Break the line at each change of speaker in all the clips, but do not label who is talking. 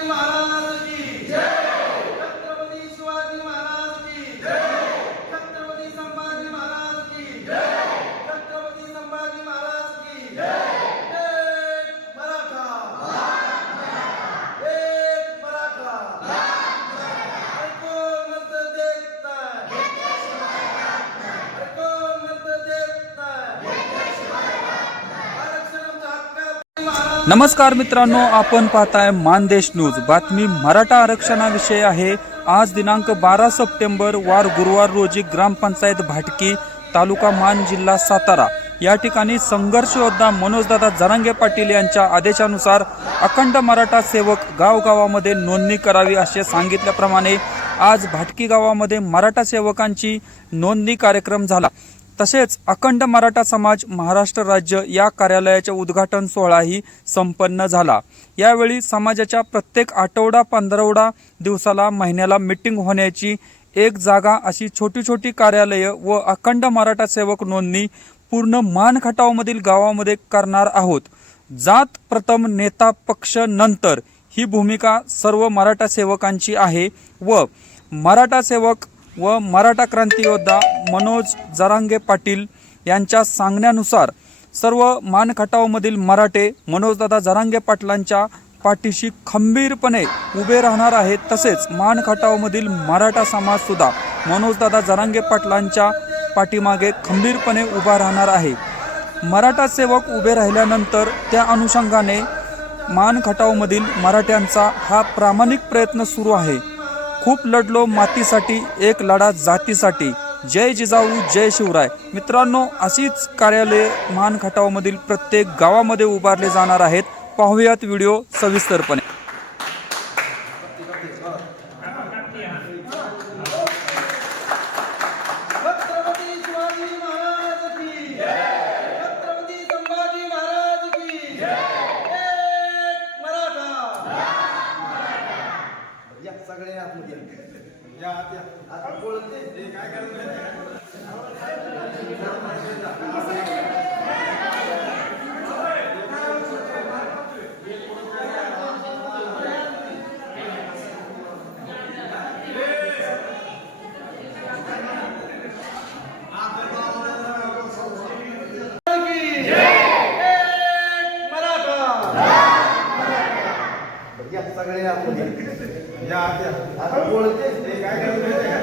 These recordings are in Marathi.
महाराज की
नमस्कार मित्रांनो आपण पाहताय मानदेश न्यूज. बातमी मराठा आरक्षणाविषयी आहे. आज दिनांक बारा सप्टेंबर वार गुरुवार रोजी ग्रामपंचायत भाटकी तालुका मान जिल्हा सातारा. या ठिकाणी संघर्ष योद्धा मनोजदादा जरांगे पाटील यांच्या आदेशानुसार अखंड मराठा सेवक गावगावामध्ये नोंदणी करावी असे सांगितल्याप्रमाणे आज भाटकी गावामध्ये मराठा सेवकांची नोंदणी कार्यक्रम झाला. तसेच अखंड मराठा समाज महाराष्ट्र राज्य या कार्यालयाच्या उद्घाटन सोहळाही संपन्न झाला. यावेळी समाजाच्या प्रत्येक आठवडा पंधरवडा दिवसाला महिन्याला मिटिंग होण्याची एक जागा अशी छोटी छोटी कार्यालयं व अखंड मराठा सेवक नोंदणी पूर्ण मान खटावमधील गावामध्ये करणार आहोत. जात प्रथम नेता पक्ष नंतर ही भूमिका सर्व मराठा सेवकांची आहे व मराठा सेवक व मराठा क्रांतीयोद्धा मनोज जरांगे पाटील यांच्या सांगण्यानुसार सर्व मानखटावमधील मराठे मनोजदादा जरांगे पाटलांच्या पाठीशी खंबीरपणे उभे राहणार आहेत. तसेच मानखटावमधील मराठा समाजसुद्धा मनोजदादा जरांगे पाटलांच्या पाठीमागे खंबीरपणे उभा राहणार आहे. मराठा सेवक उभे राहिल्यानंतर त्या अनुषंगाने मानखटावमधील मराठ्यांचा हा प्रामाणिक प्रयत्न सुरू आहे. खूप लढलो मातीसाठी एक लढा जातीसाठी. जय जिजाऊ जय शिवराय. मित्रांनो अशीच कार्यालये महान खटावामधील प्रत्येक गावामध्ये उभारले जाणार आहेत. पाहुयात व्हिडिओ सविस्तरपणे.
सगळे आपण या काय करत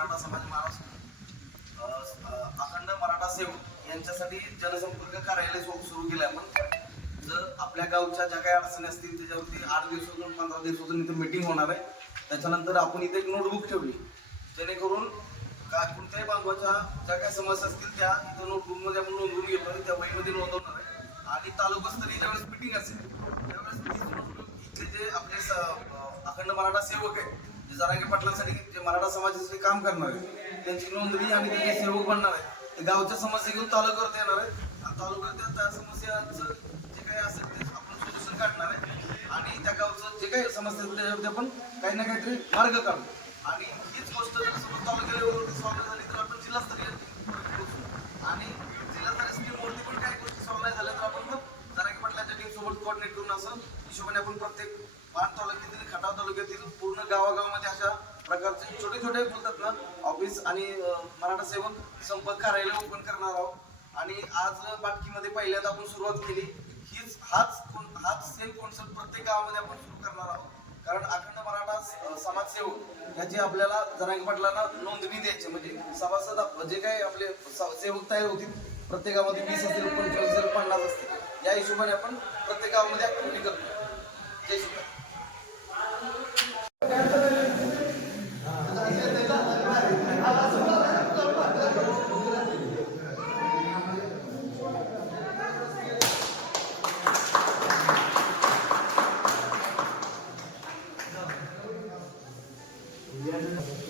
मराठा
समाज महाराष्ट्र अखंड मराठा सेवक यांच्यासाठी जनसंपर्क कार्यालय सुरू सुरू केलं आहे आपण. जर आपल्या गावच्या ज्या काही अडचणी असतील त्याच्यावरती आठ दिवसातून पंधरा दिवसातून इथे मीटिंग होणार आहे. त्याच्यानंतर आपण इथे एक नोटबुक ठेवली. जेणेकरून काय कोणत्याही बांधवाच्या ज्या काही समस्या असतील त्या इथं नोटबुकमध्ये आपण नोंदवून घेतो आणि त्या वहीमध्ये नोंदवणार आहे. आणि तालुकास्तरीय ज्यावेळेस मिटिंग असेल त्यावेळेस इथले जे आपले स- अखंड मराठा सेवक आहे जे जरांगे पाटलांसाठी जे मराठा समाजासाठी काम करणार आहे त्यांची नोंदणी आणि ते सेवक बनणार आहे ते गावच्या समस्या घेऊन तालुक्यावर येणार आहे. आणि तालुक्यात त्या समस्यांचं जे काही असेल ते आपण सोल्युशन काढणार आहे. आणि त्या गावचं जे काही समस्या त्याच्यावरती आपण काही ना काहीतरी मार्ग काढू. आणि हीच गोष्ट जर समज तालुक्या लेवलवरती सॉल्व्ह झाली तर आपण जिल्हास्तरीय पोहोचू. आणि जिल्हास्तरीय स्कीमवरती पण काही गोष्टी सॉल्व्ह नाही झाल्या तर आपण मग जरांगे पाटलांच्या टीम सोबत कोऑर्डिनेट करून असं हिशोबाने आपण प्रत्येक पान तालुक्यातील खटाव तालुक्यातील पूर्ण गावागावामध्ये अशा प्रकारचे छोटे छोटे बोलतात ना ऑफिस आणि मराठा सेवक संपर्क कार्यालय ओपन करणार आहोत. आणि आज बाटकीमध्ये पहिल्यांदा आपण सुरुवात केली हीच हाच कोण- हाच सेम कॉन्सेप्ट प्रत्येक गावामध्ये आपण सुरू करणार आहोत. कारण अखंड मराठा समाजसेवक याची आपल्याला जरांगे पाटलांना नोंदणी द्यायची म्हणजे सभासद जे काही आपले सेवक तयार होतील प्रत्येकामध्ये वीस असेल पंचवीस असेल पन्नास असतील या हिशोबाने आपण प्रत्येक गावामध्ये ॲक्टिव्हिटी करतो जय Shivray
Yeah.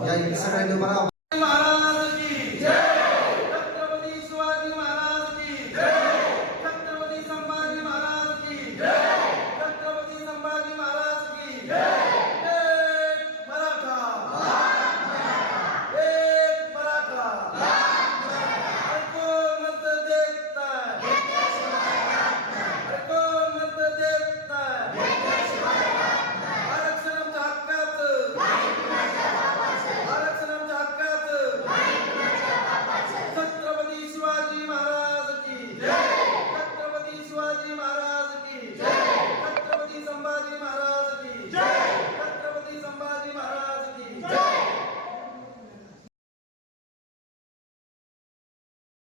Ya, ini sebenarnya para